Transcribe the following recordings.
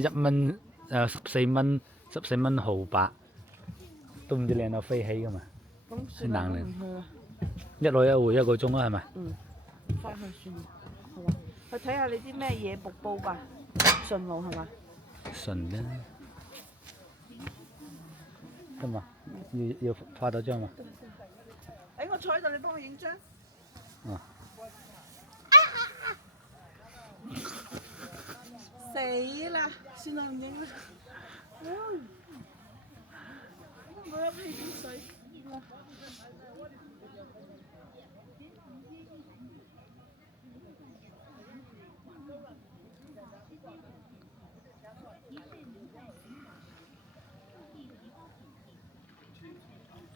1蚊14蚊毫八，都唔知靚到飛起噶嘛。咁算啦，唔去啦。一來一回1個鐘啊，係咪？翻去算啦，好嘛？去睇下你啲咩嘢瀑布吧，順路係嘛？順啦，得嘛？要拍到張嘛？我坐喺度，你幫我影張。啊！死啦！算啦，唔影啦。我飲氣啲水。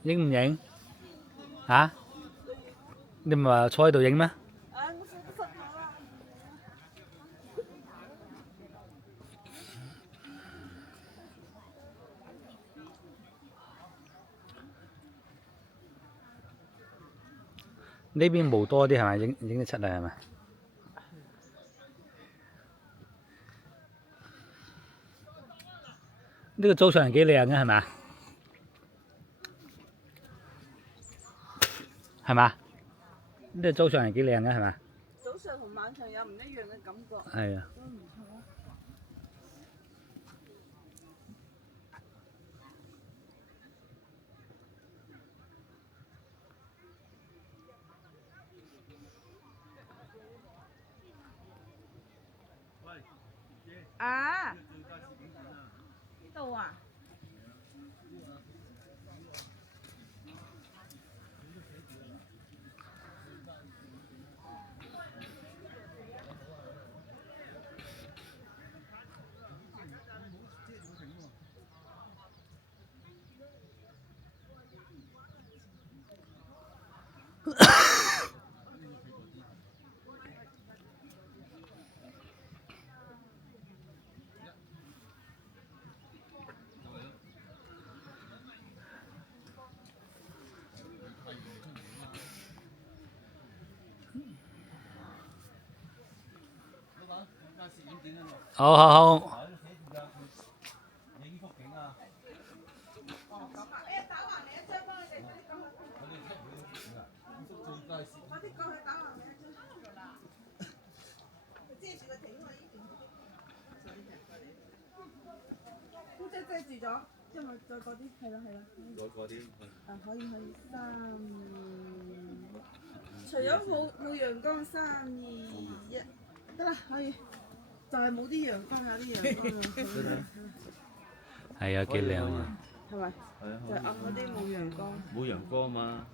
影唔影？嚇？你唔係話坐喺度影咩？我想失咗啦。呢邊霧多啲係咪？影得出嚟係咪？呢個早上幾靚嘅係咪？係嘛？呢個早上係幾靚嘅係咪？早上同晚上有唔一樣嘅感覺。係啊。都唔錯啊。啊！呢度啊！好好好。姑姐遮住咗，因為再嗰啲係啦係啦。再嗰啲。可以3、2，除咗冇陽光，3、2、1，得啦可以。就係冇啲陽光啊，啲陽光啊。係啊，幾靚啊！係咪？就暗嗰啲冇陽光。冇陽光嘛。